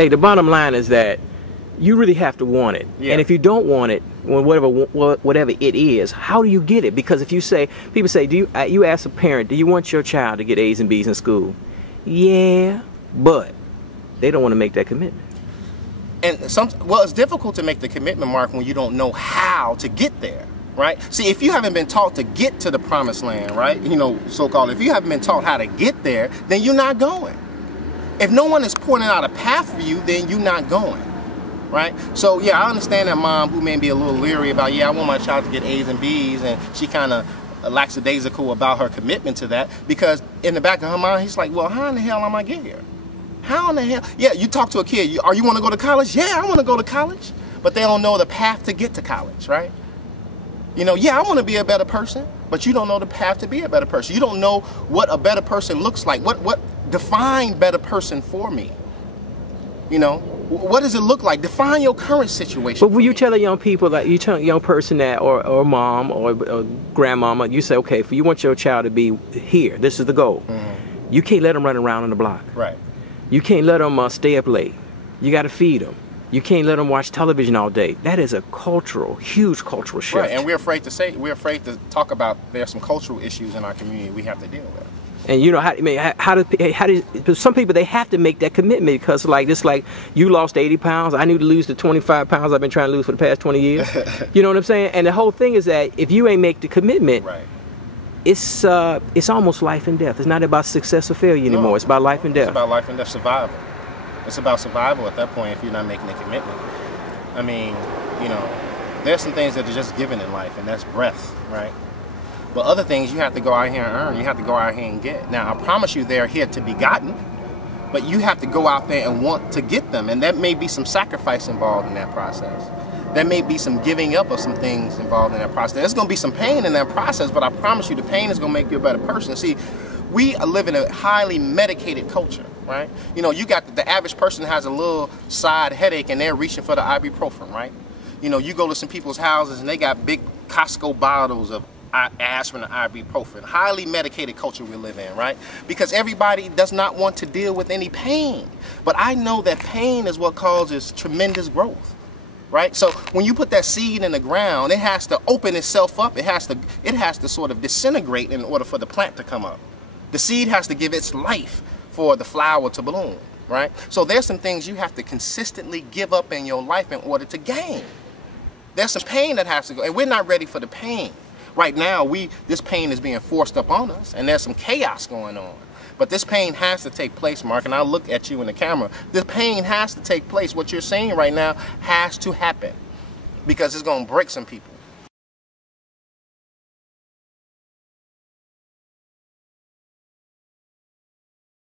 Hey, the bottom line is that you really have to want it. Yeah. And if you don't want it, whatever it is, how do you get it? Because if you say, people say, you ask a parent, do you want your child to get A's and B's in school? Yeah, but they don't want to make that commitment. And well, it's difficult to make the commitment, Mark, when you don't know how to get there, right? See, if you haven't been taught to get to the promised land, right? You know, so-called, if you haven't been taught how to get there, then you're not going. If no one is pointing out a path for you, then you're not going, right? So, yeah, I understand that mom who may be a little leery about, yeah, I want my child to get A's and B's, and she kind of lackadaisical about her commitment to that, because in the back of her mind, he's like, well, how in the hell am I get here? How in the hell? Yeah, you talk to a kid, you want to go to college? Yeah, I want to go to college. But they don't know the path to get to college, right? You know, yeah, I want to be a better person, but you don't know the path to be a better person. You don't know what a better person looks like. What define better person for me? You know, what does it look like? Define your current situation. But when you tell the young people, that you tell a young person that, or mom or grandmama, you say, okay, if you want your child to be here, this is the goal. Mm-hmm. You can't let them run around on the block. Right. You can't let them stay up late. You got to feed them. You can't let them watch television all day. That is a huge cultural shift. Right, and we're afraid to talk about there's some cultural issues in our community we have to deal with. And you know, how do some people, they have to make that commitment, because it's like you lost 80 pounds. I need to lose the 25 pounds I've been trying to lose for the past 20 years. You know what I'm saying? And the whole thing is that if you ain't make the commitment, right, it's almost life and death. It's not about success or failure anymore. No, it's about life and death. It's about life and death, survival. It's about survival at that point if you're not making a commitment. I mean, you know, there's some things that are just given in life, and that's breath, right? But other things you have to go out here and earn. You have to go out here and get. Now, I promise you they're here to be gotten, but you have to go out there and want to get them. And that may be some sacrifice involved in that process. There may be some giving up of some things involved in that process. There's going to be some pain in that process, but I promise you the pain is going to make you a better person. See, we live in a highly medicated culture, right? You know, you got the average person has a little side headache and they're reaching for the ibuprofen, right? You know, you go to some people's houses and they got big Costco bottles of aspirin and ibuprofen. Highly medicated culture we live in, right? Because everybody does not want to deal with any pain. But I know that pain is what causes tremendous growth, right? So when you put that seed in the ground, it has to open itself up. It has to sort of disintegrate in order for the plant to come up. The seed has to give its life for the flower to bloom, right? So there's some things you have to consistently give up in your life in order to gain. There's some pain that has to go, and we're not ready for the pain. Right now, this pain is being forced up on us, and there's some chaos going on. But this pain has to take place, Mark, and I'll look at you in the camera. This pain has to take place. What you're saying right now has to happen, because it's going to break some people.